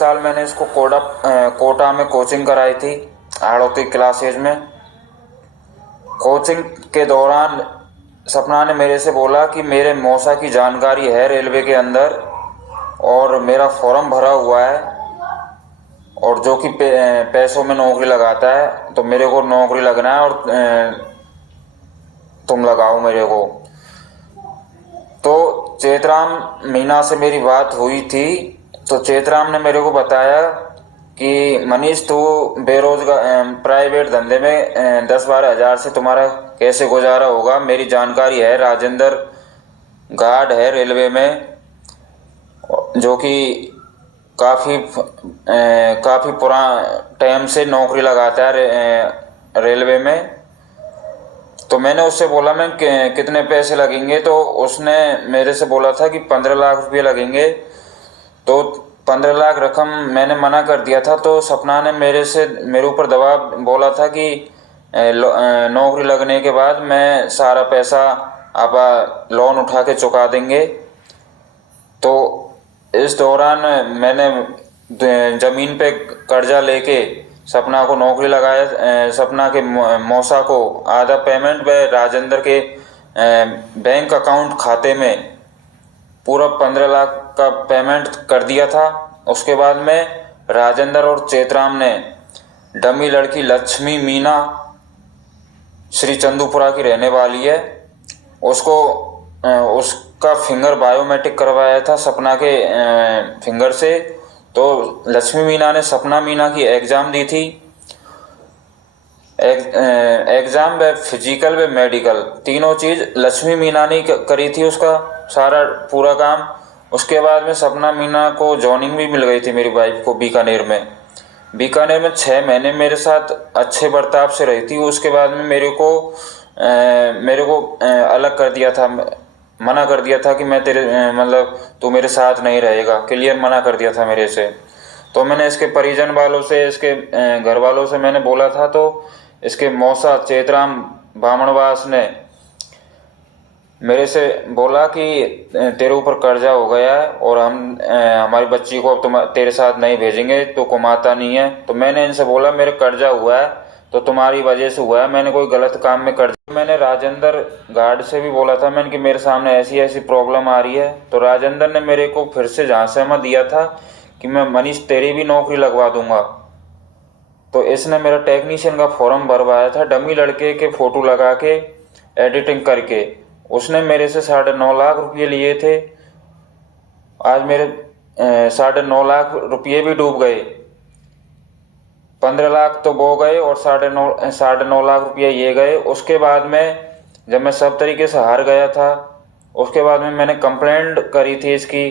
साल मैंने इसको कोटा में कोचिंग कराई थी, हाड़ौती क्लासेज में। कोचिंग के दौरान सपना ने मेरे से बोला कि मेरे मौसा की जानकारी है रेलवे के अंदर और मेरा फॉर्म भरा हुआ है, और जो कि पैसों में नौकरी लगाता है, तो मेरे को नौकरी लगना है और तुम लगाओ मेरे को। तो चेतराम मीना से मेरी बात हुई थी, तो चेतराम ने मेरे को बताया कि मनीष, तू बेरोजगार प्राइवेट धंधे में 10-12 हज़ार से तुम्हारा कैसे गुजारा होगा। मेरी जानकारी है, राजेंद्र गार्ड है रेलवे में, जो कि काफ़ी पुराना टाइम से नौकरी लगाता है रेलवे में। तो मैंने उससे बोला मैं कितने पैसे लगेंगे, तो उसने मेरे से बोला था कि 15 लाख रुपये लगेंगे। तो 15 लाख रकम मैंने मना कर दिया था। तो सपना ने मेरे ऊपर दबाव बोला था कि नौकरी लगने के बाद मैं सारा पैसा आप लोन उठा के चुका देंगे। तो इस दौरान मैंने ज़मीन पे कर्जा लेके सपना को नौकरी लगाया। सपना के मौसा को आधा पेमेंट व राजेंद्र के बैंक अकाउंट खाते में पूरा 15 लाख का पेमेंट कर दिया था। उसके बाद में राजेंद्र और चेतराम ने डमी लड़की लक्ष्मी मीना श्री चंदूपुरा की रहने वाली है, उसका फिंगर बायोमेट्रिक करवाया था सपना के फिंगर से। तो लक्ष्मी मीना ने सपना मीना की एग्ज़ाम दी थी। एग्ज़ाम व फिजिकल व मेडिकल तीनों चीज़ लक्ष्मी मीना ने करी थी, उसका सारा पूरा काम। उसके बाद में सपना मीना को जॉइनिंग भी मिल गई थी मेरी वाइफ को बीकानेर में। 6 महीने मेरे साथ अच्छे बर्ताव से रही थी। उसके बाद में मेरे को अलग कर दिया था, मना कर दिया था कि मैं तू मेरे साथ नहीं रहेगा, क्लियर मना कर दिया था मेरे से। तो मैंने इसके परिजन वालों से, इसके घर वालों से मैंने बोला था, तो इसके मौसा चेतराम बामणवास ने मेरे से बोला कि तेरे ऊपर कर्जा हो गया है और हमारी बच्ची को अब तेरे साथ नहीं भेजेंगे, तो कमाता नहीं है। तो मैंने इनसे बोला मेरे कर्जा हुआ है तो तुम्हारी वजह से हुआ है, मैंने कोई गलत काम में कर्जा। मैंने राजेंद्र गार्ड से भी बोला था मैंने कि मेरे सामने ऐसी ऐसी प्रॉब्लम आ रही है। तो राजेंद्र ने मेरे को फिर से झांसा दिया था कि मैं मनीष तेरी भी नौकरी लगवा दूंगा। तो इसने मेरा टेक्नीशियन का फॉर्म भरवाया था, डमी लड़के के फोटो लगा के एडिटिंग करके। उसने मेरे से 9.5 लाख रुपये लिए थे। आज मेरे 9.5 लाख रुपये भी डूब गए। 15 लाख तो वो गए और 9.5 लाख रुपये ये गए। उसके बाद में जब मैं सब तरीके से हार गया था, उसके बाद में मैंने कंप्लेंट करी थी इसकी,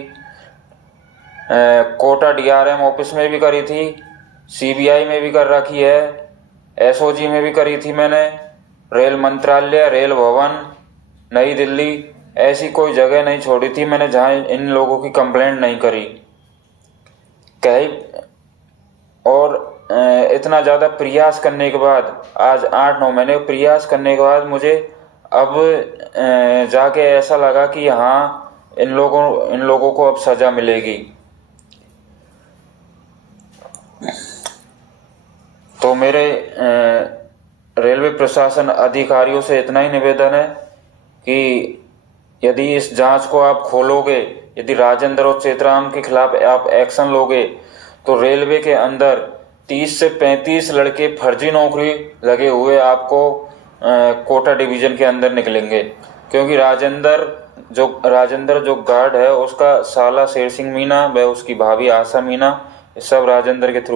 कोटा DRM ऑफिस में भी करी थी, CBI में भी कर रखी है, SOG में भी करी थी मैंने, रेल मंत्रालय, रेल भवन, नई दिल्ली, ऐसी कोई जगह नहीं छोड़ी थी मैंने जहाँ इन लोगों की कंप्लेंट नहीं करी। और इतना ज़्यादा प्रयास करने के बाद, आज 8-9 महीने प्रयास करने के बाद मुझे अब जाके ऐसा लगा कि हाँ इन लोगों को अब सज़ा मिलेगी। तो मेरे रेलवे प्रशासन अधिकारियों से इतना ही निवेदन है कि यदि इस जांच को आप खोलोगे, यदि राजेंद्र और चेतराम के खिलाफ आप एक्शन लोगे, तो रेलवे के अंदर 30 से 35 लड़के फर्जी नौकरी लगे हुए आपको कोटा डिवीज़न के अंदर निकलेंगे। क्योंकि राजेंद्र जो गार्ड है, उसका साला शेर सिंह मीना व उसकी भाभी आशा मीना, सब राजेंद्र के थ्रू